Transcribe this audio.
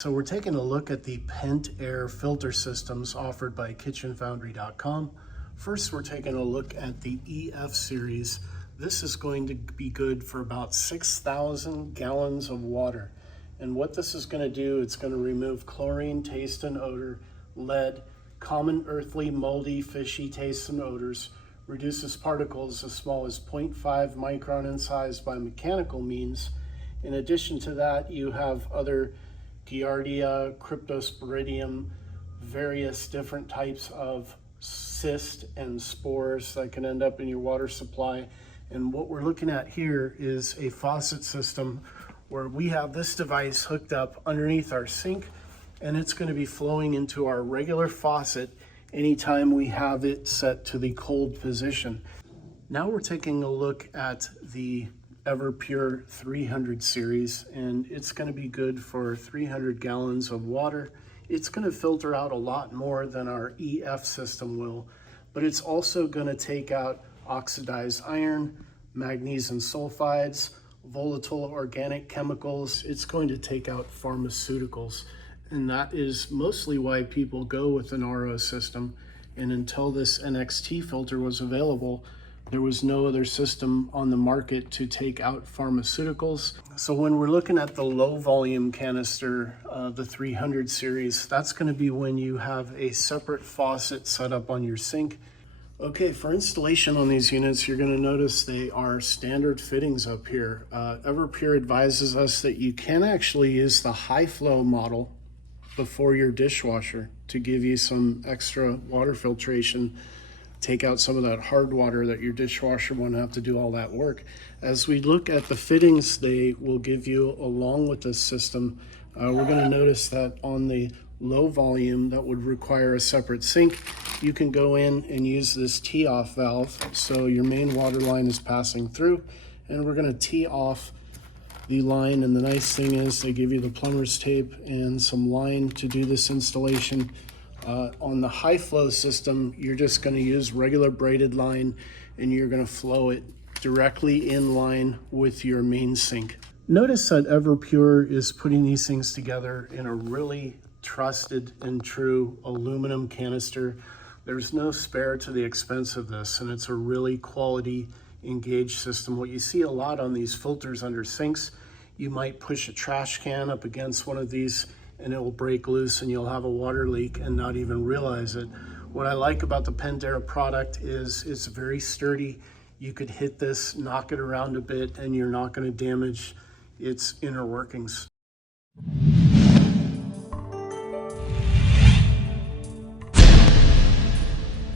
So we're taking a look at the Pentair filter systems offered by kitchenfoundry.com. First, we're taking a look at the EF series. This is going to be good for about 6,000 gallons of water. And what this is going to do, it's going to remove chlorine, taste and odor, lead, common earthly, moldy, fishy tastes and odors, reduces particles as small as 0.5 micron in size by mechanical means. In addition to that, you have other Giardia, Cryptosporidium, various different types of cyst and spores that can end up in your water supply. And what we're looking at here is a faucet system where we have this device hooked up underneath our sink, and it's going to be flowing into our regular faucet anytime we have it set to the cold position. Now we're taking a look at the Everpure 300 series, and it's going to be good for 300 gallons of water. It's going to filter out a lot more than our EF system will, but it's also going to take out oxidized iron, magnesium sulfides, volatile organic chemicals. It's going to take out pharmaceuticals, and that is mostly why people go with an RO system. And until this NXT filter was available, there was no other system on the market to take out pharmaceuticals. So when we're looking at the low volume canister, the 300 series, that's going to be when you have a separate faucet set up on your sink. Okay, for installation on these units, you're going to notice they are standard fittings up here. Everpure advises us that you can actually use the high flow model before your dishwasher to give you some extra water filtration, take out some of that hard water that your dishwasher won't have to do all that work. As we look at the fittings they will give you along with this system, we're going to notice that on the low volume that would require a separate sink, you can go in and use this tee off valve. So your main water line is passing through, and we're going to tee off the line. And the nice thing is they give you the plumber's tape and some line to do this installation. On the high flow system, you're just going to use regular braided line, and you're going to flow it directly in line with your main sink. Notice that Everpure is putting these things together in a really trusted and true aluminum canister. There's no spare to the expense of this, and it's a really quality engaged system. What you see a lot on these filters under sinks, you might push a trash can up against one of these and it will break loose and you'll have a water leak and not even realize it. What I like about the Pentair product is it's very sturdy. You could hit this, knock it around a bit, and you're not going to damage its inner workings.